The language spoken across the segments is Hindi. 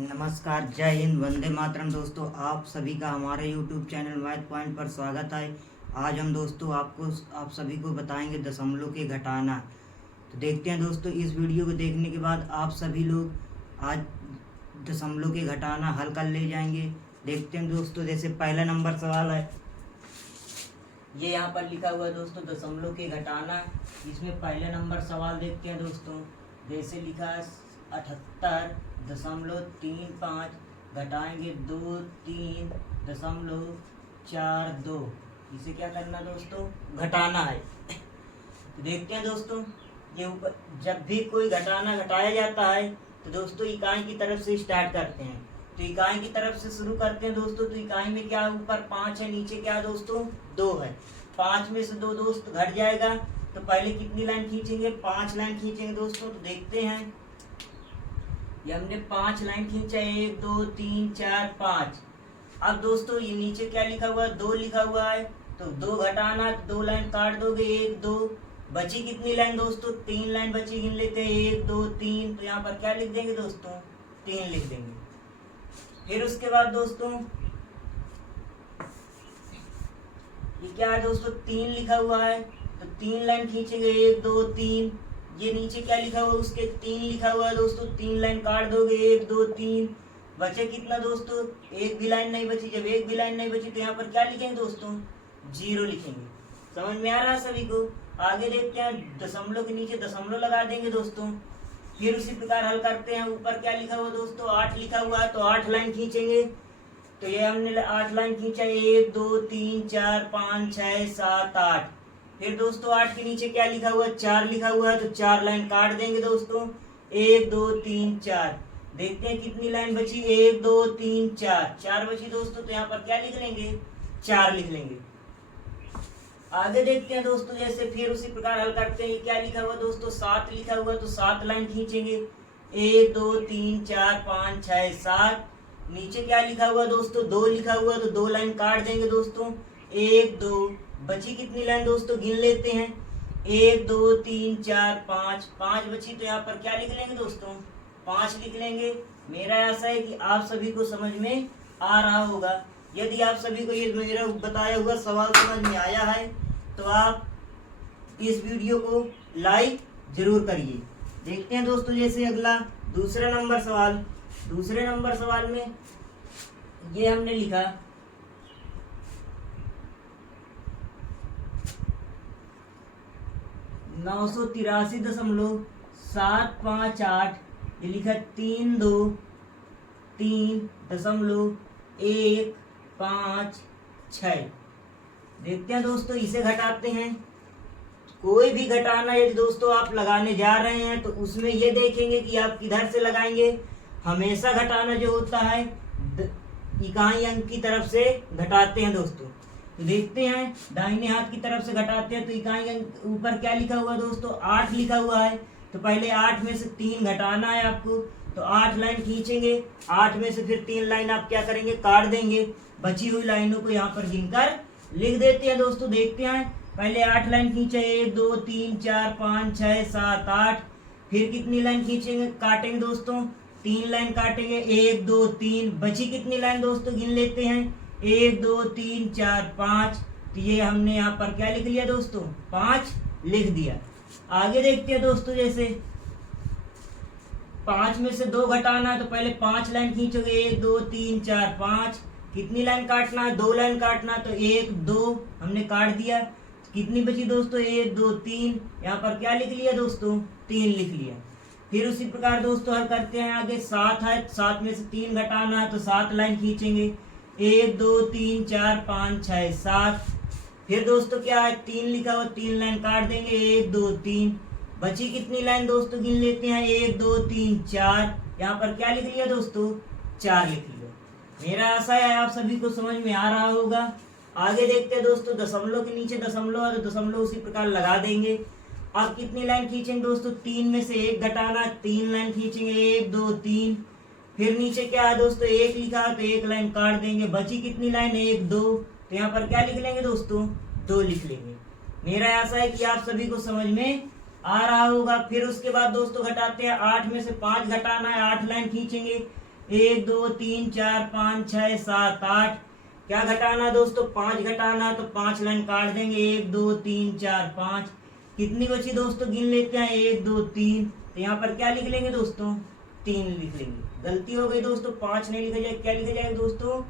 नमस्कार, जय हिंद, वंदे मातरम। दोस्तों, आप सभी का हमारे यूट्यूब चैनल मैथ पॉइंट पर स्वागत है। आज हम दोस्तों आप सभी को बताएंगे दशमलव के घटाना। तो देखते हैं दोस्तों, इस वीडियो को देखने के बाद आप सभी लोग आज दशमलव के घटाना हल कर ले जाएंगे। देखते हैं दोस्तों, जैसे पहला नंबर सवाल है, ये यहाँ पर लिखा हुआ है दोस्तों दशमलव के घटाना। इसमें पहले नंबर सवाल देखते हैं दोस्तों। जैसे लिखा है 78.35 घटाएंगे 23.42। इसे क्या करना दोस्तों, घटाना है। तो देखते हैं दोस्तों, ये ऊपर जब भी कोई घटाना घटाया जाता है तो दोस्तों इकाई की तरफ से स्टार्ट करते हैं। तो इकाई की तरफ से शुरू करते हैं दोस्तों। तो इकाई में क्या, ऊपर 5 है, नीचे क्या दोस्तों 2 है। 5 में से 2 दोस्त घट जाएगा। तो पहले कितनी लाइन खींचेंगे, 5 लाइन खींचेंगे दोस्तों। तो देखते हैं, ये हमने 5 लाइन खींचा, 1 2 3 4 5। अब दोस्तों ये नीचे क्या लिखा हुआ है, 2 लिखा हुआ है। तो 2 घटाना, 2 लाइन काट दोगे, 1 2 बची कितनी लाइन दोस्तों, 3 लाइन बची, गिन लेते हैं 1 2 3। तो यहाँ पर क्या लिख देंगे दोस्तों, 3 लिख देंगे। फिर उसके बाद दोस्तों ये क्या है दोस्तों, 3 लिखा हुआ है। तो 3 लाइन खींचेंगे, 1 2 3। ये नीचे क्या लिखा हुआ है, उसके 3 लिखा हुआ है दोस्तों। 3 लाइन काट दोगे, 1 2 3। बचे कितना दोस्तों, एक भी लाइन नहीं बची। जब एक भी लाइन नहीं बची तो यहाँ पर क्या लिखेंगे दोस्तों, 0 लिखेंगे। समझ में आ रहा है सभी को। आगे देखते हैं, दशमलव के नीचे दशमलव लगा देंगे दोस्तों। फिर उसी प्रकार हल करते हैं। ऊपर क्या लिखा हुआ दोस्तों, 8 लिखा हुआ है। तो 8 लाइन खींचेंगे। तो ये हमने 8 लाइन खींचा, 1 2 3 4 5 6 7 8। फिर दोस्तों 8 के नीचे क्या लिखा हुआ है, 4 लिखा हुआ है। तो 4 लाइन काट देंगे दोस्तों, 1 2 3 4। देखते हैं कितनी लाइन बची, 1 2 3 4 4 बची दोस्तों। तो यहाँ पर क्या लिख लेंगे, 4 लिख लेंगे। आगे देखते हैं दोस्तों, जैसे फिर उसी प्रकार हल करते हैं। ये क्या लिखा हुआ दोस्तों, 7 लिखा हुआ। तो 7 लाइन खींचेंगे, 1 2 3 4 5 6 7। नीचे क्या लिखा हुआ दोस्तों, 2 लिखा हुआ। तो 2 लाइन काट देंगे दोस्तों, 1 2। बची कितनी लाइन दोस्तों, गिन लेते हैं, 1 2 3 4 5 5 बची। तो यहाँ पर क्या लिख लेंगे दोस्तों, 5 लिख लेंगे। मेरा आशा है कि आप सभी को समझ में आ रहा होगा। यदि आप सभी को ये मेरा बताया हुआ सवाल समझ में आया है तो आप इस वीडियो को लाइक जरूर करिए। देखते हैं दोस्तों, जैसे अगला दूसरे नंबर सवाल में ये हमने लिखा 983.758। ये लिखा 323.156। देखते हैं दोस्तों, इसे घटाते हैं। कोई भी घटाना यदि दोस्तों आप लगाने जा रहे हैं तो उसमें ये देखेंगे कि आप किधर से लगाएंगे। हमेशा घटाना जो होता है इकाई अंक की तरफ से घटाते हैं दोस्तों। तो देखते हैं, दाहिने हाथ की तरफ से घटाते हैं। तो इकाई अंक ऊपर क्या लिखा हुआ है दोस्तों, 8 लिखा हुआ है। तो पहले 8 में से 3 घटाना है आपको। तो 8 लाइन खींचेंगे, 8 में से फिर 3 लाइन आप क्या करेंगे, काट देंगे। बची हुई लाइनों को यहाँ पर गिनकर लिख देते हैं दोस्तों। देखते हैं, पहले 8 लाइन खींचे, 1 2 3 4 5 6 7 8। फिर कितनी लाइन खींचेंगे, काटेंगे दोस्तों, 3 लाइन काटेंगे, 1 2 3। बची कितनी लाइन दोस्तों, गिन लेते हैं, 1 2 3 4 5। तो ये हमने यहाँ पर क्या लिख लिया दोस्तों, 5 लिख दिया। आगे देखते हैं दोस्तों, जैसे 5 में से 2 घटाना है। तो पहले 5 लाइन खींचोगे, 1 2 3 4 5। कितनी लाइन काटना है, 2 लाइन काटना। तो 1 2 हमने काट दिया। कितनी बची दोस्तों, 1 2 3। यहाँ पर क्या लिख लिया दोस्तों, 3 लिख लिया। फिर उसी प्रकार दोस्तों हल करते हैं। आगे 7 है, 7 में से 3 घटाना है। तो 7 लाइन खींचेंगे, 1 2 3 4 5 6 7। फिर दोस्तों क्या है, 3 लिखा हुआ, 3 लाइन काट देंगे, 1 2 3। बची कितनी लाइन दोस्तों, गिन लेते हैं, 1 2 3 4। यहाँ पर क्या लिख लिया दोस्तों, 4 लिख लिया। मेरा आशा है आप सभी को समझ में आ रहा होगा। आगे देखते हैं दोस्तों, दशमलव के नीचे दशमलव है। तो दशमलव उसी प्रकार लगा देंगे। अब कितनी लाइन खींचेंगे दोस्तों, 3 में से 1 घटाना, 3 लाइन खींचेंगे, 1 2 3। फिर नीचे क्या है दोस्तों, 1 लिखा है। तो 1 लाइन काट देंगे। बची कितनी लाइन, 1 2। तो यहाँ पर क्या लिख लेंगे दोस्तों, 2 लिख लेंगे। मेरा आशा है कि आप सभी को समझ में आ रहा होगा। फिर उसके बाद दोस्तों घटाते हैं, 8 में से 5 घटाना है, 8 लाइन खींचेंगे, 1 2 3 4 5 6 7 8। क्या घटाना दोस्तों? 5 घटाना, तो 5 लाइन काट देंगे। 1 2 3 4 5। कितनी बची दोस्तों? गिन लेते हैं। 1 2 3। तो यहाँ पर क्या लिख लेंगे दोस्तों? 3 लिख लेंगे। गलती हो गई दोस्तों, 5 नहीं लिखा जाएगा। क्या लिखा जाएगा दोस्तों?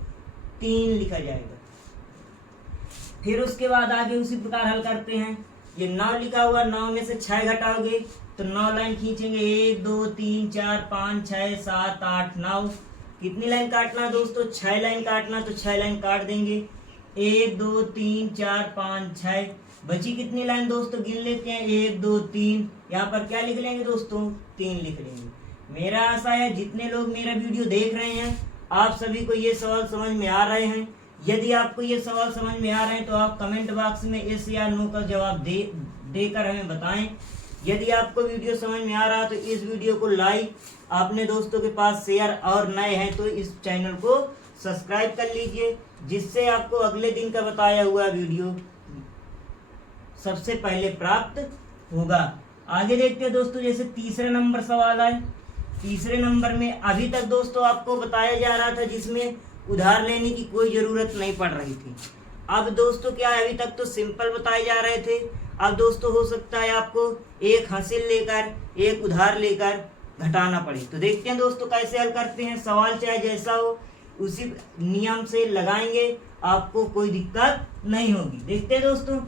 3 लिखा जाएगा। फिर उसके बाद आगे उसी प्रकार हल करते हैं। ये 9 लिखा हुआ, 9 में से 6 घटाओगे तो 9 लाइन खींचेंगे। 1 2 3 4 5 6 7 8 9। कितनी लाइन काटना है दोस्तों? 6 लाइन काटना, तो 6 लाइन काट देंगे। 1 2 3 4 5 6। बची कितनी लाइन दोस्तों? गिन लेते हैं। 1 2 3। यहाँ पर क्या लिख लेंगे दोस्तों? 3 लिख लेंगे। मेरा आशा है जितने लोग मेरा वीडियो देख रहे हैं आप सभी को ये सवाल समझ में आ रहे हैं। यदि आपको ये सवाल समझ में आ रहे हैं तो आप कमेंट बॉक्स में यस या नो का जवाब देकर हमें बताएं। यदि आपको वीडियो समझ में आ रहा है तो इस वीडियो को लाइक, अपने दोस्तों के पास शेयर, और नए हैं तो इस चैनल को सब्सक्राइब कर लीजिए, जिससे आपको अगले दिन का बताया हुआ वीडियो सबसे पहले प्राप्त होगा। आगे देखते हैं दोस्तों, जैसे तीसरे नंबर सवाल है। तीसरे नंबर में अभी तक दोस्तों आपको बताया जा रहा था जिसमें उधार लेने की कोई जरूरत नहीं पड़ रही थी। अब दोस्तों क्या है, अभी तक तो सिंपल बताए जा रहे थे। अब दोस्तों हो सकता है आपको एक हासिल लेकर एक उधार लेकर घटाना पड़े। तो देखते हैं दोस्तों कैसे हल करते हैं। सवाल चाहे जैसा हो उसी नियम से लगाएंगे, आपको कोई दिक्कत नहीं होगी। देखते हैं दोस्तों,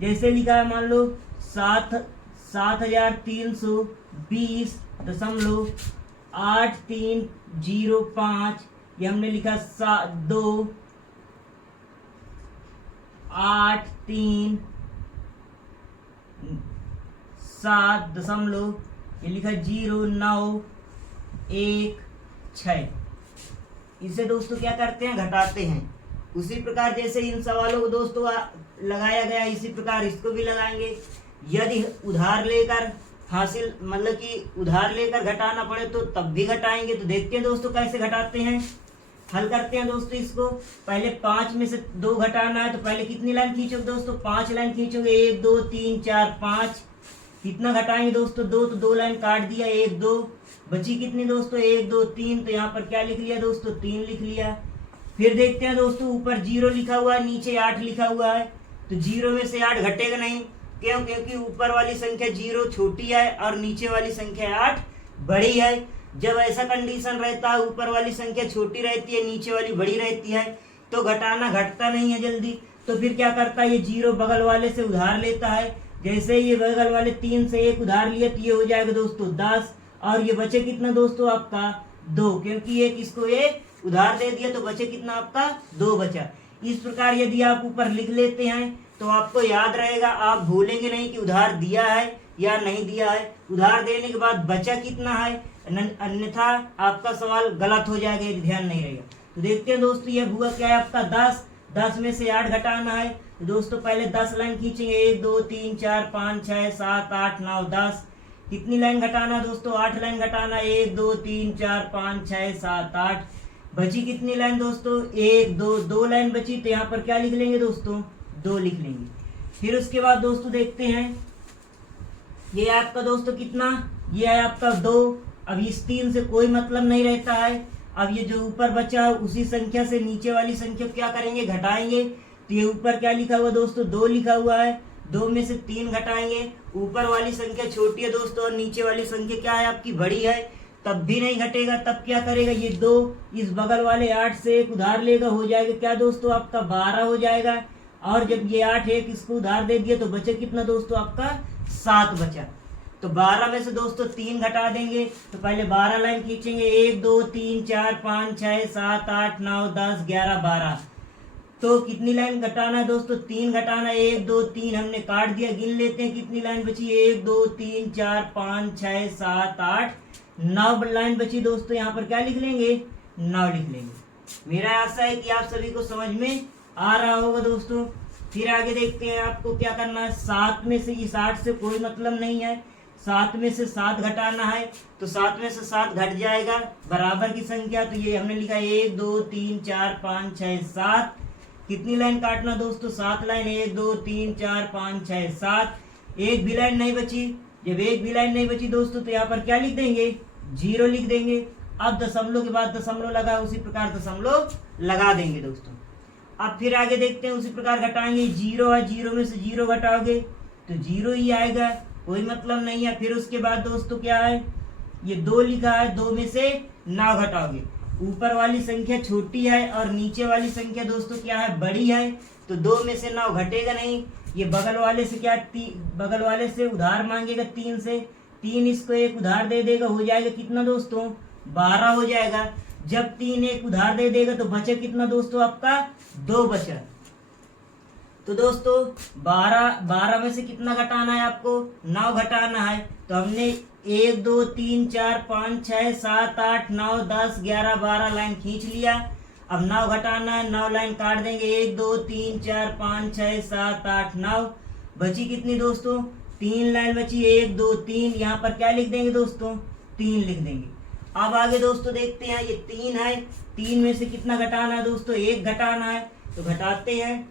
जैसे लिखा है, मान लो 7,320.8305। ये हमने लिखा 2 8 3 7 दशमलव, ये लिखा 0 9 1 6। इसे दोस्तों क्या करते हैं? घटाते हैं। उसी प्रकार जैसे इन सवालों को दोस्तों लगाया गया, इसी प्रकार इसको भी लगाएंगे। यदि उधार लेकर हासिल मतलब कि उधार लेकर घटाना पड़े तो तब भी घटाएंगे। तो देखते हैं दोस्तों कैसे घटाते हैं। हल करते हैं दोस्तों इसको। पहले 5 में से 2 घटाना है, तो पहले कितनी लाइन खींचोगे दोस्तों? 5 लाइन खींचोगे। 1 2 3 4 5। कितना घटाएंगे दोस्तों? 2, तो 2 लाइन काट दिया। 1 2। बची कितनी दोस्तों? 1 2 3। तो यहाँ पर क्या लिख लिया दोस्तों? 3 लिख लिया। फिर देखते हैं दोस्तों, ऊपर 0 लिखा हुआ है, नीचे 8 लिखा हुआ है। तो 0 में से 8 घटेगा नहीं। क्यों? क्योंकि ऊपर वाली संख्या 0 छोटी है और नीचे वाली संख्या 8 बड़ी है। जब ऐसा कंडीशन रहता है, ऊपर वाली संख्या छोटी रहती है, नीचे वाली बड़ी रहती है, तो घटाना घटता नहीं है जल्दी। तो फिर क्या करता है, ये 0 बगल वाले से उधार लेता है। जैसे ये बगल वाले 3 से 1 उधार लिया तो ये हो जाएगा दोस्तों 10। और ये बचे कितना दोस्तों? आपका 2, क्योंकि एक इसको 1 उधार दे दिया तो बचे कितना? आपका 2 बचा। इस प्रकार यदि आप ऊपर लिख लेते हैं तो आपको याद रहेगा, आप भूलेंगे नहीं कि उधार दिया है या नहीं दिया है। उधार देने के बाद बचा कितना है, अन्यथा आपका सवाल गलत हो जाएगा यदि ध्यान नहीं रहेगा। तो देखते हैं दोस्तों, यह हुआ क्या है आपका 10। 10 में से 8 घटाना है, तो दोस्तों पहले 10 लाइन खींचेंगे। 1 2 3 4 5 6 7 8 9 10। कितनी लाइन घटाना है दोस्तों? 8 लाइन घटाना। 1 2 3 4 5 6 7 8। बची कितनी लाइन दोस्तों? 1 2 2 लाइन बची। तो यहाँ पर क्या लिख लेंगे दोस्तों? 2 लिख लेंगे। फिर उसके बाद दोस्तों देखते हैं, ये आपका दोस्तों कितना? ये है आपका 2। अब इस 3 से कोई मतलब नहीं रहता है। अब ये जो ऊपर बचा उसी संख्या से नीचे वाली संख्या क्या करेंगे? घटाएंगे। तो ये ऊपर क्या लिखा हुआ दोस्तों? 2 लिखा हुआ है। 2 में से 3 घटाएंगे। ऊपर वाली संख्या छोटी है दोस्तों और नीचे वाली संख्या क्या है? आपकी बड़ी है। तब भी नहीं घटेगा। तब क्या करेगा? ये 2 इस बगल वाले 8 से 1 उधार लेगा, हो जाएगा क्या दोस्तों? आपका 12 हो जाएगा। और जब ये 8 1 इसको उधार दे दिया तो बचे कितना दोस्तों? आपका 7 बचा। तो 12 में से दोस्तों 3 घटा देंगे। तो पहले 12 लाइन खींचेंगे। 1 2 3 4 5 6 7 8 9 10 11 12। तो कितनी लाइन घटाना है दोस्तों? 3 घटाना। 1 2 3 हमने काट दिया। गिन लेते हैं कितनी लाइन बची। 1 2 3 4 5 6 7 8 9 लाइन बची दोस्तों। यहाँ पर क्या लिख लेंगे? 9 लिख लेंगे। मेरा आशा है कि आप सभी को समझ में आ रहा होगा दोस्तों। फिर आगे देखते हैं आपको क्या करना है। 7 में से इस 8 से कोई मतलब नहीं है। 7 में से 7 घटाना है, तो 7 में से 7 घट जाएगा बराबर की संख्या। तो ये हमने लिखा 1 2 3 4 5 6 7। कितनी लाइन काटना दोस्तों? 7 लाइन। 1 2 3 4 5 6 7। एक भी लाइन नहीं बची। जब एक भी लाइन नहीं बची दोस्तों तो यहाँ पर क्या लिख देंगे? 0 लिख देंगे। अब दशमलव के बाद दशमलव लगा, उसी प्रकार दशमलव लगा देंगे दोस्तों। अब फिर आगे देखते हैं, उसी प्रकार घटाएंगे। 0 है, 0 में से 0 घटाओगे तो 0 ही आएगा, कोई मतलब नहीं है। फिर उसके बाद दोस्तों क्या है, ये 2 लिखा है, 2 में से 9 घटाओगे। ऊपर वाली संख्या छोटी है और नीचे वाली संख्या दोस्तों क्या है, बड़ी है, तो 2 में से 9 घटेगा नहीं। ये बगल वाले से क्या, बगल वाले से उधार मांगेगा 3 से, 3 इसको एक उधार दे देगा, हो जाएगा कितना दोस्तों, 12 हो जाएगा। जब 3 एक उधार दे देगा तो बचे कितना दोस्तों, आपका 2 बचा। तो दोस्तों 12 में से कितना घटाना है आपको, 9 घटाना है। तो हमने 1 2 3 4 5 6 7 8 9 10 11 12 लाइन खींच लिया। अब 9 घटाना है, 9 लाइन काट देंगे। 1 2 3 4 5 6 7 8 9, बची कितनी दोस्तों, 3 लाइन बची, 1 2 3। यहाँ पर क्या लिख देंगे दोस्तों, 3 लिख देंगे। अब आगे दोस्तों देखते हैं, ये 3 है, 3 में से कितना घटाना है दोस्तों, 1 घटाना है। तो घटाते हैं,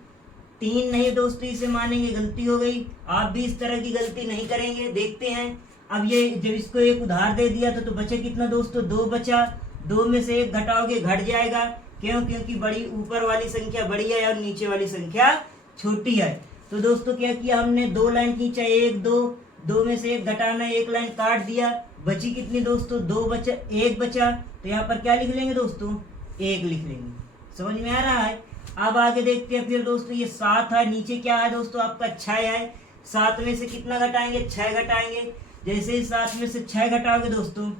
3 नहीं दोस्तों इसे मानेंगे, गलती हो गई। आप भी इस तरह की गलती नहीं करेंगे। देखते हैं, अब ये जब इसको एक उधार दे दिया तो बचे कितना दोस्तों, 2 बचा। 2 में से 1 घटाओगे, घट जाएगा, क्यों, क्योंकि बड़ी ऊपर वाली संख्या बड़ी है और नीचे वाली संख्या छोटी है। तो दोस्तों क्या किया हमने, 2 लाइन खींचा, 1 2, 2 में से 1 घटाना, 1 लाइन काट दिया, बची कितनी दोस्तों, 2 बचा, 1 बचा। तो यहाँ पर क्या लिख लेंगे दोस्तों, 1 लिख लेंगे। समझ में आ रहा है। अब आगे देखते हैं फिर दोस्तों, ये 7 है, नीचे क्या है दोस्तों आपका 6 है। 7 में से कितना घटाएंगे, 6 घटाएंगे। जैसे ही 7 में से 6 घटाओगे दोस्तों,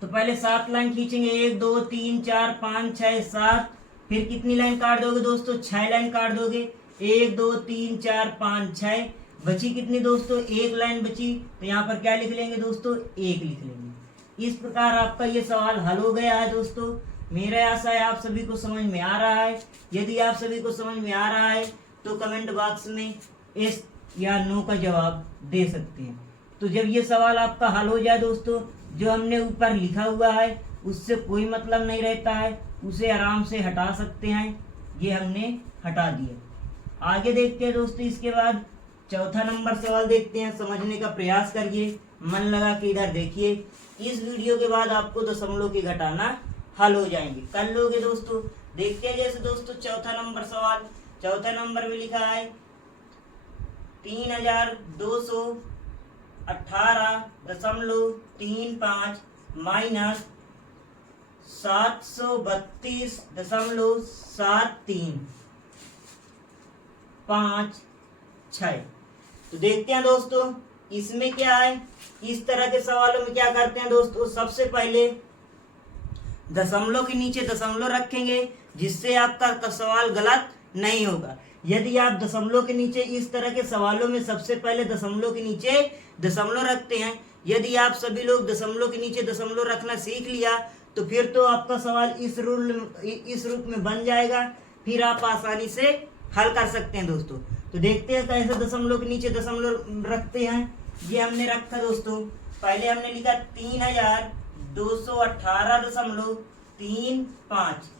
तो पहले 7 लाइन खींचेंगे, 1 2 3 4 5 6 7। फिर कितनी लाइन काट दोगे दोस्तों, 6 लाइन काट दोगे। 1 2 3 4 5 6, बची कितनी दोस्तों, 1 लाइन बची। तो यहाँ पर क्या लिख लेंगे दोस्तों, 1 लिख लेंगे। इस प्रकार आपका ये सवाल हल हो गया है दोस्तों। मेरा आशा है आप सभी को समझ में आ रहा है। यदि आप सभी को समझ में आ रहा है तो कमेंट बॉक्स में यस या नो का जवाब दे सकते हैं। तो जब ये सवाल आपका हल हो जाए दोस्तों, जो हमने ऊपर लिखा हुआ है उससे कोई मतलब नहीं रहता है, उसे आराम से हटा सकते हैं। ये हमने हटा दिया। आगे देखते हैं दोस्तों, इसके बाद चौथा नंबर सवाल देखते हैं। समझने का प्रयास करिए, मन लगा के इधर देखिए। इस वीडियो के बाद आपको दशमलव के घटाना हल हो जाएंगे, कर लोगे दोस्तों। देखते हैं जैसे दोस्तों चौथा नंबर सवाल, चौथा नंबर में लिखा है 3218.35 माइनस 732.7356। तो देखते हैं दोस्तों इसमें क्या है। इस तरह के सवालों में क्या करते हैं दोस्तों, सबसे पहले दशमलव के नीचे दशमलव रखेंगे, जिससे आपका सवाल गलत नहीं होगा। यदि आप दशमलव के नीचे इस तरह के सवालों में सबसे पहले दशमलव के नीचे दशमलव रखते हैं, यदि आप सभी लोग दशमलव के नीचे दशमलव रखना सीख लिया तो फिर तो आपका सवाल इस रूप में बन जाएगा। फिर आप आसानी से हल कर सकते हैं दोस्तों। तो देखते हैं कैसे दशमलव के नीचे दशमलव रखते हैं। ये हमने रखा दोस्तों, पहले हमने लिखा 3218.35।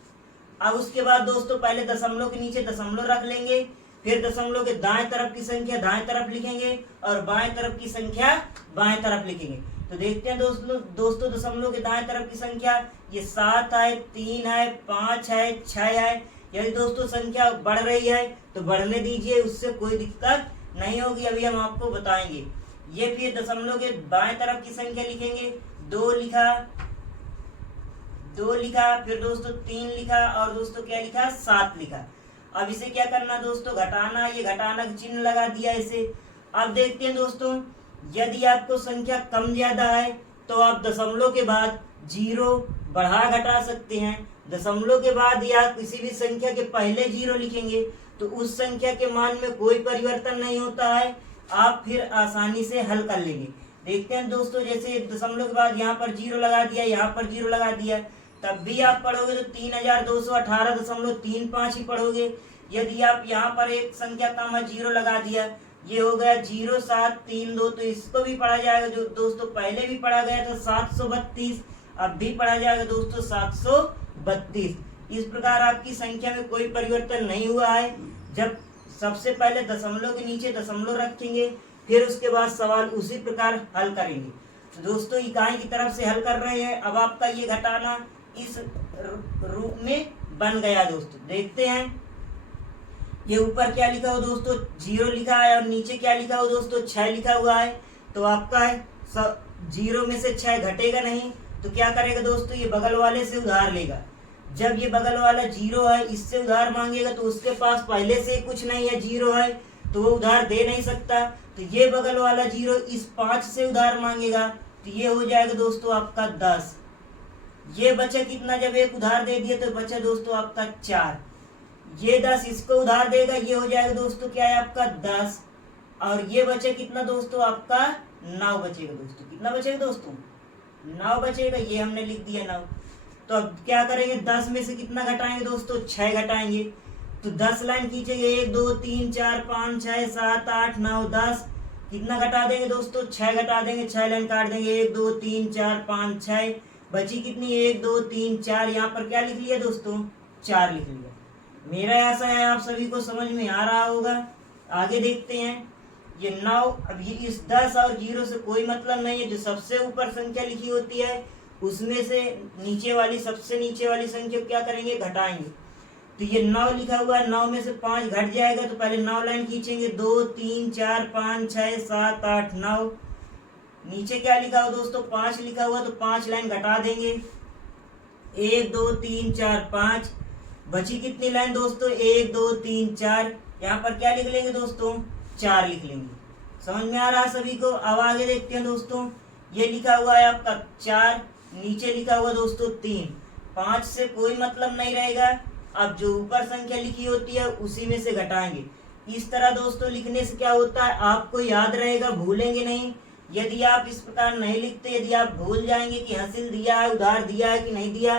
अब उसके बाद दोस्तों पहले दशमलव के नीचे दशमलव रख लेंगे, फिर दशमलव के दाएं तरफ की संख्या दाएं तरफ लिखेंगे और बाएं तरफ की संख्या बाएं तरफ लिखेंगे। तो देखते हैं दोस्तों दशमलव के दाएं तरफ की संख्या, ये 7 है, 3 है, 5 है, 6 है। यदि दोस्तों संख्या बढ़ रही है तो बढ़ने दीजिए, उससे कोई दिक्कत नहीं होगी, अभी हम आपको बताएंगे। ये फिर दशमलव के बाएं तरफ की संख्या लिखेंगे, 2 लिखा, फिर दोस्तों 3 लिखा और दोस्तों क्या लिखा, 7 लिखा। अब इसे क्या करना दोस्तों, घटाना, ये घटाना का चिन्ह लगा दिया इसे। अब देखते हैं दोस्तों, यदि आपको संख्या कम ज्यादा है तो आप दशमलव के बाद 0 बढ़ा घटा सकते हैं। दशमलव के बाद या किसी भी संख्या के पहले 0 लिखेंगे तो उस संख्या के मान में कोई परिवर्तन नहीं होता है, आप फिर आसानी से हल कर लेंगे। देखते हैं दोस्तों, जैसे दशमलव के बाद यहाँ पर 0 लगा दिया, यहाँ पर 0 लगा दिया, तब भी आप पढ़ोगे तो 3218.35 ही पढ़ोगे। यदि आप यहाँ पर एक संख्या कम है, 0 लगा दिया, ये हो गया 0732, तो इसको भी पढ़ा जाएगा, जो दोस्तों पहले भी पढ़ा गया था 732, अब भी पढ़ा जाएगा दोस्तों 732। इस प्रकार आपकी संख्या में कोई परिवर्तन नहीं हुआ है। जब सबसे पहले दशमलव के नीचे दशमलव रखेंगे, फिर उसके बाद सवाल उसी प्रकार हल करेंगे। तो दोस्तों इकाई की तरफ से हल कर रहे हैं। अब आपका ये घटाना इस रूप में बन गया दोस्तों। देखते हैं ये ऊपर क्या लिखा हो दोस्तों, 0 लिखा है, और नीचे क्या लिखा हो दोस्तों, 6 लिखा हुआ है। तो आपका 0 में से 6 घटेगा नहीं, तो क्या करेगा दोस्तों, ये बगल वाले से उधार लेगा। जब ये बगल वाला 0 है, इससे उधार मांगेगा, तो उसके पास पहले से कुछ नहीं है, 0 है, तो वो उधार दे नहीं सकता। तो ये बगल वाला 0 इस 5 से उधार मांगेगा, तो ये हो जाएगा दोस्तों आपका 10। ये बचा कितना, जब एक उधार दे दिया तो बचा दोस्तों आपका 4। ये 10 इसको उधार देगा, ये हो जाएगा दोस्तों क्या है आपका 10। और ये बचे कितना दोस्तों आपका 9 बचेगा दोस्तों। कितना बचेगा दोस्तों, 9 बचेगा। ये हमने लिख दिया 9। तो अब क्या करेंगे, 10 में से कितना घटाएंगे दोस्तों, 6 घटाएंगे। तो 10 लाइन खींचेंगे, 1 2 3 4 5 6 7 8 9 10। कितना घटा देंगे दोस्तों, 6 घटा देंगे। 6 लाइन काट देंगे, 1 2 3 4 5 6। बची कितनी, 1 2 3 4। यहाँ पर क्या लिख लिया दोस्तों, 4 लिख लिया। मेरा ऐसा है आप सभी को समझ में आ रहा होगा। आगे देखते हैं ये 9। अब ये इस 10 और 0 से कोई मतलब नहीं है। जो सबसे ऊपर संख्या लिखी होती है उसमें से नीचे वाली, सबसे नीचे वाली संख्या क्या करेंगे, घटाएंगे। तो ये 9 लिखा हुआ है, 9 में से 5 घट जाएगा, तो पहले 9 लाइन खींचेंगे, 2 3 4 5 6 7 8 9। नीचे क्या लिखा हुआ दोस्तों, 5 लिखा हुआ, तो 5 लाइन घटा देंगे, 1 2 3 4 5। बची कितनी लाइन दोस्तों, 1 2 3 4। यहाँ पर क्या लिख लेंगे दोस्तों, 4 लिख लेंगे। समझ में आ रहा है सभी को। अब आगे देखते हैं दोस्तों, ये लिखा हुआ है आपका 4, नीचे लिखा हुआ दोस्तों 3। 5 से कोई मतलब नहीं रहेगा। अब जो ऊपर संख्या लिखी होती है उसी में से घटाएंगे। इस तरह दोस्तों लिखने से क्या होता है, आपको याद रहेगा, भूलेंगे नहीं। यदि आप इस प्रकार नहीं लिखते, यदि आप भूल जाएंगे कि हासिल दिया है, उधार दिया है कि नहीं दिया,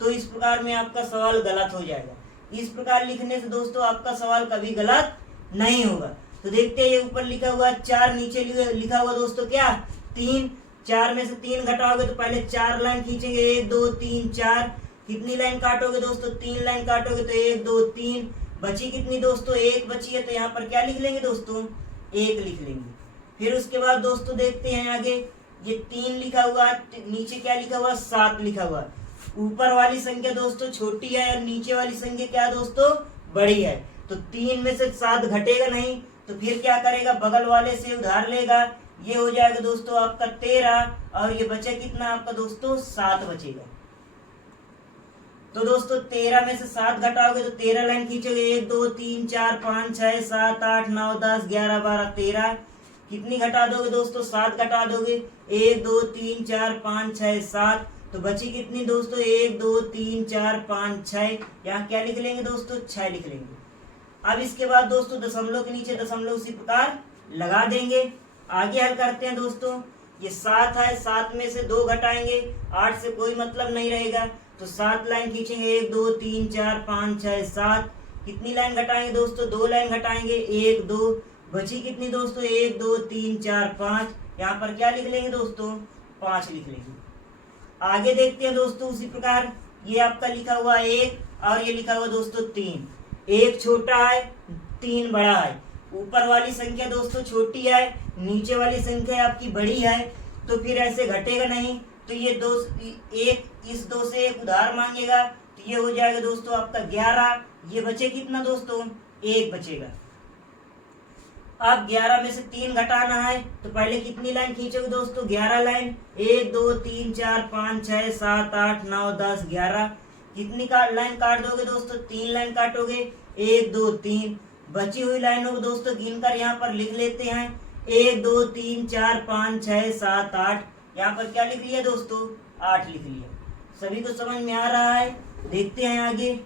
तो इस प्रकार में आपका सवाल गलत हो जाएगा। इस प्रकार लिखने से दोस्तों आपका सवाल कभी गलत नहीं होगा। तो देखते हैं, ये ऊपर लिखा हुआ 4, नीचे लिखा हुआ दोस्तों क्या, 3। 4 में से 3 घटाओगे तो पहले 4 लाइन खींचेंगे, 1 2 3 4। कितनी लाइन काटोगे दोस्तों, 3 लाइन काटोगे, तो 1 2 3। बची कितनी दोस्तों, 1 बची है, तो यहाँ पर क्या लिख लेंगे दोस्तों, 1 लिख लेंगे। फिर उसके बाद दोस्तों देखते हैं आगे, ये 3 लिखा हुआ, नीचे क्या लिखा हुआ, 7 लिखा हुआ। ऊपर वाली संख्या दोस्तों छोटी है और नीचे वाली संख्या क्या दोस्तों, बड़ी है। तो 3 में से 7 घटेगा नहीं, तो फिर क्या करेगा, बगल वाले से उधार लेगा। ये हो जाएगा दोस्तों आपका 13, और ये बचा कितना आपका दोस्तों, 7 बचेगा। तो दोस्तों 13 में से 7 घटाओगे तो 13 लाइन खींचोगे, 1 2 3 4 5 6 7 8 9 10 11 12 13। कितनी घटा दोगे दोस्तों, 7 घटा दोगे, 1 2 3 4 5 6 7। तो बची कितनी दोस्तों, 1 2 3 4 5 6। यहाँ क्या लिख लेंगे दोस्तों, 6 लिख लेंगे। अब इसके बाद दोस्तों दशमलव के नीचे दशमलव उसी प्रकार लगा देंगे। आगे हल करते हैं दोस्तों, ये 7 है, 7 में से 2 घटाएंगे, 8 से कोई मतलब नहीं रहेगा, तो 7 लाइन खींचेंगे, 1 2 3 4 5 6 7। कितनी लाइन घटाएंगे दोस्तों, 2 लाइन घटाएंगे, 1 2। बची कितनी दोस्तों, 1 2 3 4 5। यहाँ पर क्या लिख लेंगे दोस्तों, 5 लिख लेंगे। आगे देखते हैं दोस्तों उसी प्रकार, ये आपका लिखा हुआ 1, और ये लिखा हुआ दोस्तों 3। 1 छोटा है, 3 बड़ा है। ऊपर वाली संख्या दोस्तों छोटी है, नीचे वाली संख्या आपकी बड़ी है, तो फिर ऐसे घटेगा नहीं। तो ये 1 इस 2 से 1 उधार मांगेगा, तो ये हो जाएगा दोस्तों आपका 11। ये बचे कितना दोस्तों, 1 बचेगा। अब 11 में से 3 घटाना है, तो पहले कितनी लाइन खींचोगे दोस्तों, 11 लाइन, 1 2 3 4 5 6 7 8 9 10 11। कितनी लाइन काट दोगे दोस्तों, 3 लाइन काटोगे, 1 2 3। बची हुई लाइनों को दोस्तों गिनकर यहाँ पर लिख लेते हैं, 1 2 3 4 5 6 7 8। यहाँ पर क्या लिख लिया दोस्तों, 8 लिख लिया। सभी को समझ में आ रहा है। देखते हैं आगे,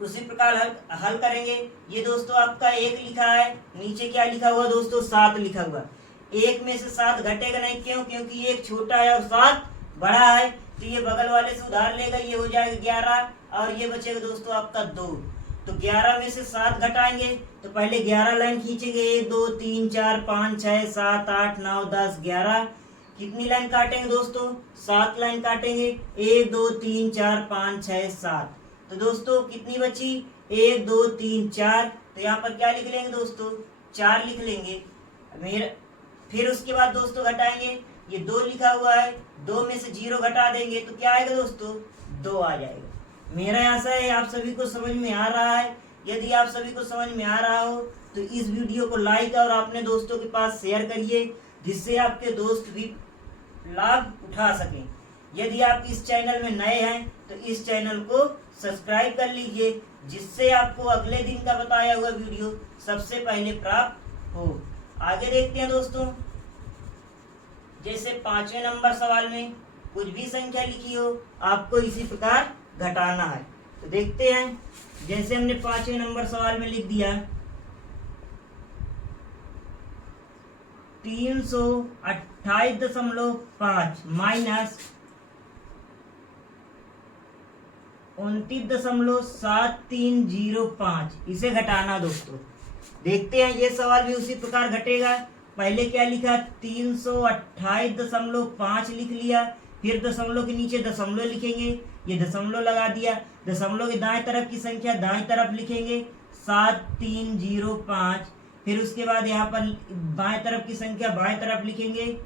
उसी प्रकार हल करेंगे। ये दोस्तों आपका 1 लिखा है, नीचे क्या लिखा हुआ दोस्तों, 7 लिखा हुआ। 1 में से 7 घटेगा नहीं, क्यों, क्योंकि 1 छोटा है और 7 बड़ा है। तो ये बगल वाले से उधार लेगा, ये हो जाएगा 11, और ये बचेगा दोस्तों आपका 2। तो 11 में से 7 घटाएंगे, तो पहले 11 लाइन खींचेंगे, 1 2 3 4 5 6 7 8 9 10 11। कितनी लाइन काटेंगे दोस्तों, 7 लाइन काटेंगे, 1 2 3 4 5 6 7। तो दोस्तों कितनी बची, 1 2 3 4। तो यहाँ पर क्या लिख लेंगे दोस्तों, 4 लिख लेंगे। फिर उसके बाद दोस्तों घटाएंगे, ये 2 लिखा हुआ है, 2 में से 0 घटा देंगे तो क्या आएगा दोस्तों, 2 आ जाएगा। मेरा आशा है आप सभी को समझ में आ रहा है। यदि आप सभी को समझ में आ रहा हो तो इस वीडियो को लाइक और अपने दोस्तों के पास शेयर करिए, जिससे आपके दोस्त भी लाभ उठा सकें। यदि आप इस चैनल में नए हैं तो इस चैनल को सब्सक्राइब कर लीजिए, जिससे आपको अगले दिन का बताया हुआ वीडियो सबसे पहले प्राप्त हो। आगे देखते हैं दोस्तों। जैसे 5वें नंबर सवाल में कुछ भी संख्या लिखी हो, आपको इसी प्रकार घटाना है। तो देखते हैं, जैसे हमने 5वें नंबर सवाल में लिख दिया 328.5 माइनस 29.7305, इसे घटाना दोस्तों। देखते हैं, ये सवाल भी उसी प्रकार घटेगा। पहले क्या लिखा, 328.5 लिख लिया, फिर दशमलव के नीचे दशमलव लिखेंगे, ये दशमलव लगा दिया। दशमलव के दाएं तरफ की संख्या दाएं तरफ लिखेंगे 7305, फिर उसके बाद यहाँ पर बाएं तरफ की संख्या बाएं तरफ लिखेंगे।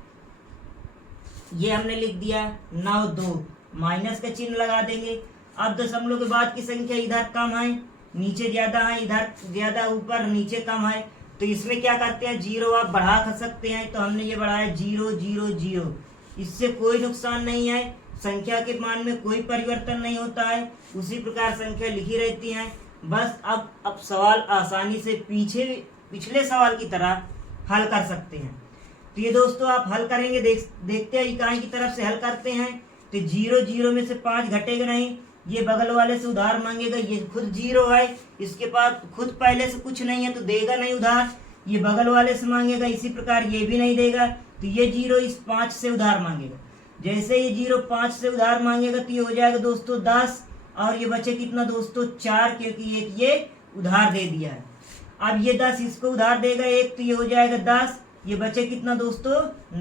ये हमने लिख दिया 92, माइनस का चिन्ह लगा देंगे। अब दशमलव के बाद की संख्या इधर कम है, नीचे ज्यादा है, इधर ज्यादा, ऊपर नीचे कम है, तो इसमें क्या करते हैं, 0 आप बढ़ा सकते हैं। तो हमने ये बढ़ाया 000, इससे कोई नुकसान नहीं है, संख्या के मान में कोई परिवर्तन नहीं होता है, उसी प्रकार संख्या लिखी रहती है। बस अब सवाल आसानी से पिछले सवाल की तरह हल कर सकते हैं। तो ये दोस्तों आप हल करेंगे, देखते हैं इकाई की तरफ से हल करते हैं। तो 0 में से 5 घटेगा नहीं, ये बगल वाले से उधार मांगेगा, ये खुद 0 है, इसके पास खुद पहले से कुछ नहीं है तो देगा नहीं उधार। ये बगल वाले से मांगेगा, इसी प्रकार ये भी नहीं देगा, तो ये 0 इस 5 से उधार मांगेगा। जैसे ये 0 5 से उधार मांगेगा तो ये हो जाएगा दोस्तों 10, और ये बचे कितना दोस्तों 4, क्योंकि एक ये उधार दे दिया है। अब ये 10 इसको उधार देगा एक, तो ये हो जाएगा 10, ये बचे कितना दोस्तों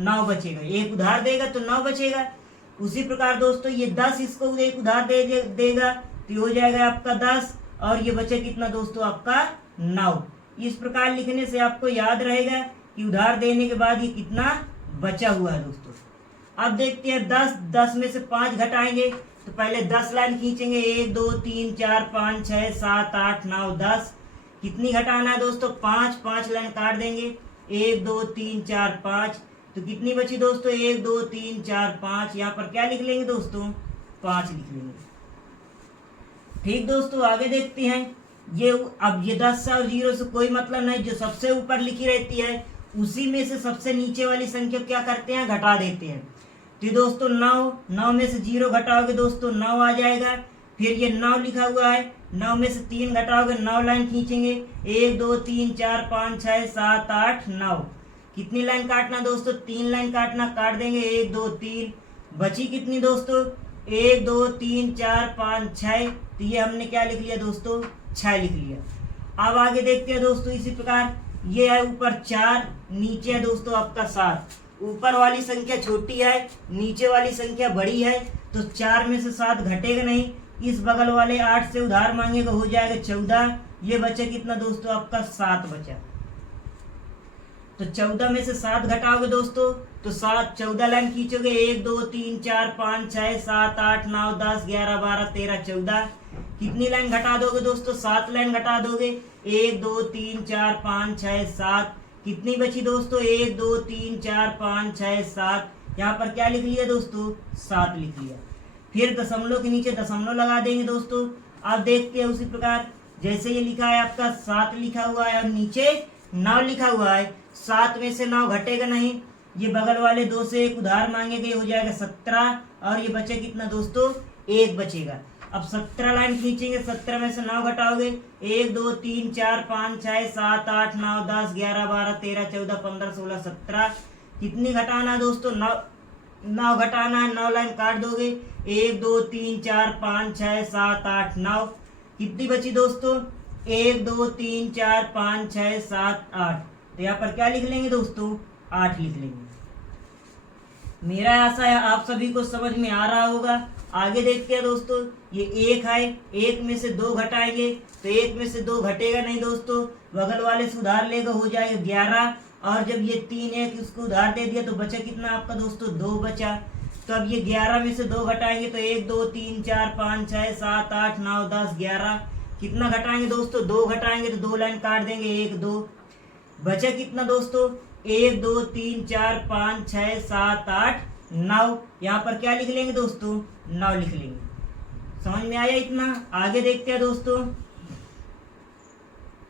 9 बचेगा, एक उधार देगा तो 9 बचेगा। उसी प्रकार दोस्तों ये 10 इसको एक उधार देगा तो ये हो जाएगा आपका 10, और ये बचे कितना दोस्तों आपका 9। इस प्रकार लिखने से आपको याद रहेगा कि उधार देने के बाद ये कितना बचा हुआ है दोस्तों। अब देखते हैं 10 में से 5 घटाएंगे, तो पहले 10 लाइन खींचेंगे, 1 2 3 4 5 6 7 8 9 10। कितनी घटाना है दोस्तों, 5 लाइन काट देंगे, 1 2 3 4 5, तो कितनी बची दोस्तों 1 2 3 4 5। यहाँ पर क्या लिख लेंगे दोस्तों, 5 लिख लेंगे। ठीक दोस्तों, आगे देखते हैं। अब ये 10 और 0 से कोई मतलब नहीं, जो सबसे ऊपर लिखी रहती है उसी में से सबसे नीचे वाली संख्या क्या करते हैं, घटा देते हैं। तो दोस्तों 9 में से 0 घटाओगे दोस्तों 9 आ जाएगा। फिर ये 9 लिखा हुआ है, 9 में से 3 घटाओगे, 9 लाइन खींचेंगे, 1 2 3 4 5 6 7 8 9। कितनी लाइन काटना दोस्तों, 3 लाइन काटना, काट देंगे, 1 2 3। बची कितनी दोस्तों, 1 2 3 4 5 6, तो ये हमने क्या लिख लिया दोस्तों, 6 लिख लिया। अब आगे देखते हैं दोस्तों, इसी प्रकार ये है ऊपर 4, नीचे है दोस्तों आपका 7। ऊपर वाली संख्या छोटी है, नीचे वाली संख्या बड़ी है, तो 4 में से 7 घटेगा नहीं, इस बगल वाले 8 से उधार मांगेगा, हो जाएगा 14। ये बचा कितना दोस्तों आपका 7 बचा। तो 14 में से 7 घटाओगे दोस्तों तो 14 लाइन खींचोगे, 1 2 3 4 5 6 7 8 9 10 11 12 13 14। कितनी लाइन घटा दोगे दोस्तों, 7 लाइन घटा दोगे, 1 2 3 4 5 6 7। कितनी बची दोस्तों, 1 2 3 4 5 6 7। यहाँ पर क्या लिख लिया दोस्तों, 7 लिख लिया। फिर दशमलव के नीचे दशमलव लगा देंगे दोस्तों। अब देखते हैं उसी प्रकार, जैसे ये लिखा है आपका 7 लिखा हुआ है और नीचे 9 लिखा हुआ है, 7 में से 9 घटेगा नहीं, ये बगल वाले 2 से एक उधार मांगेगा, ये हो जाएगा 17, और ये बचे कितना दोस्तों 1 बचेगा। अब 17 लाइन खींचेंगे, 17 में से 9 घटाओगे, 1 2 3 4 5 6 7 8 9 10 11 12 13 14 15 16 17। कितनी घटाना दोस्तों, 9 घटाना है, 9 लाइन काट दोगे, 1 2 3 4 5 6 7 8 9। कितनी बची दोस्तों, 1 2 3 4 5 6 7 8। तो यहाँ पर क्या लिख लेंगे दोस्तों, 8 लिख लेंगे। मेरा आशा है आप सभी को समझ में आ रहा होगा। आगे देखते हैं दोस्तों, ये 1 है, 1 में से 2 घटाएंगे, तो 1 में से 2 घटेगा नहीं दोस्तों, बगल वाले से उधार लेगा, हो जाएगा 11, और जब ये 3 है कि उसको उधार दे दिया तो बचा कितना आपका दोस्तों 2 बचा। तो अब ये 11 में से 2 घटाएंगे तो 1 2 3 4 5 6 7 8 9 10 11। कितना घटाएंगे दोस्तों 2 घटाएंगे तो 2 लाइन काट देंगे 1 2। बचा कितना दोस्तों 1 2 3 4 5 6 7 8 9। यहाँ पर क्या लिख लेंगे दोस्तों 9 लिख लेंगे। समझ में आया इतना। आगे देखते हैं दोस्तों,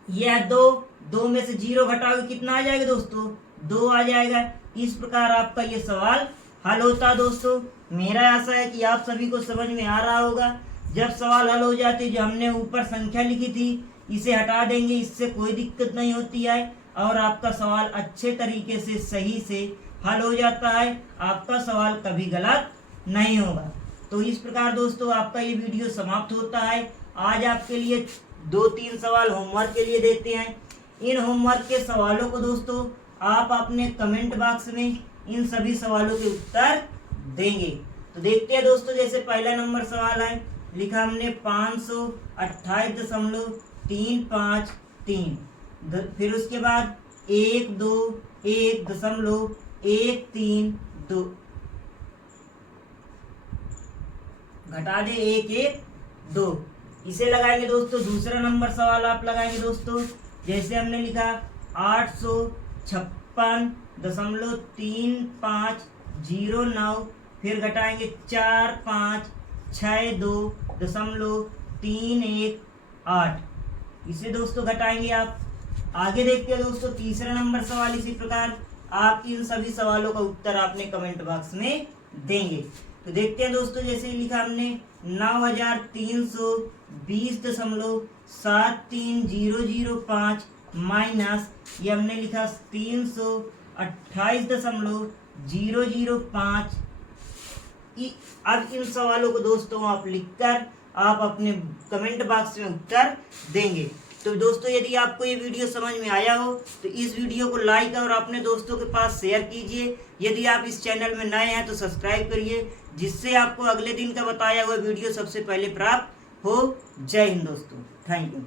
यह 2 में से 0 घटाओगे कितना आ जाएगा दोस्तों 2 आ जाएगा। इस प्रकार आपका ये सवाल हल होता है दोस्तों। मेरा आशा है कि आप सभी को समझ में आ रहा होगा। जब सवाल हल हो जाते जो हमने ऊपर संख्या लिखी थी इसे हटा देंगे, इससे कोई दिक्कत नहीं होती है और आपका सवाल अच्छे तरीके से सही से हल हो जाता है। आपका सवाल कभी गलत नहीं होगा। तो इस प्रकार दोस्तों आपका ये वीडियो समाप्त होता है। आज आपके लिए 2-3 सवाल होमवर्क के लिए देते हैं। इन होमवर्क के सवालों को दोस्तों आप अपने कमेंट बॉक्स में इन सभी सवालों के उत्तर देंगे। तो देखते हैं दोस्तों, जैसे पहला नंबर सवाल है, लिखा हमने 528.353। फिर उसके बाद 1 2 1.132 घटा दे 1 1 2। इसे लगाएंगे दोस्तों। दूसरा नंबर सवाल आप लगाएंगे दोस्तों, जैसे हमने लिखा 856.3509। फिर घटाएंगे 4562.318। इसे दोस्तों घटाएंगे आप। आगे देखते हैं दोस्तों तीसरा नंबर सवाल। इसी प्रकार आप इन सभी सवालों का उत्तर आपने कमेंट बॉक्स में देंगे। तो देखते हैं दोस्तों, जैसे लिखा हमने 9320.73005 माइनस ये हमने लिखा 328.005। अब इन सवालों को दोस्तों आप लिखकर आप अपने कमेंट बॉक्स में उत्तर देंगे। तो दोस्तों यदि आपको ये वीडियो समझ में आया हो तो इस वीडियो को लाइक और अपने दोस्तों के पास शेयर कीजिए। यदि आप इस चैनल में नए हैं तो सब्सक्राइब करिए, जिससे आपको अगले दिन का बताया हुआ वीडियो सबसे पहले प्राप्त हो। जय हिंद दोस्तों, थैंक यू।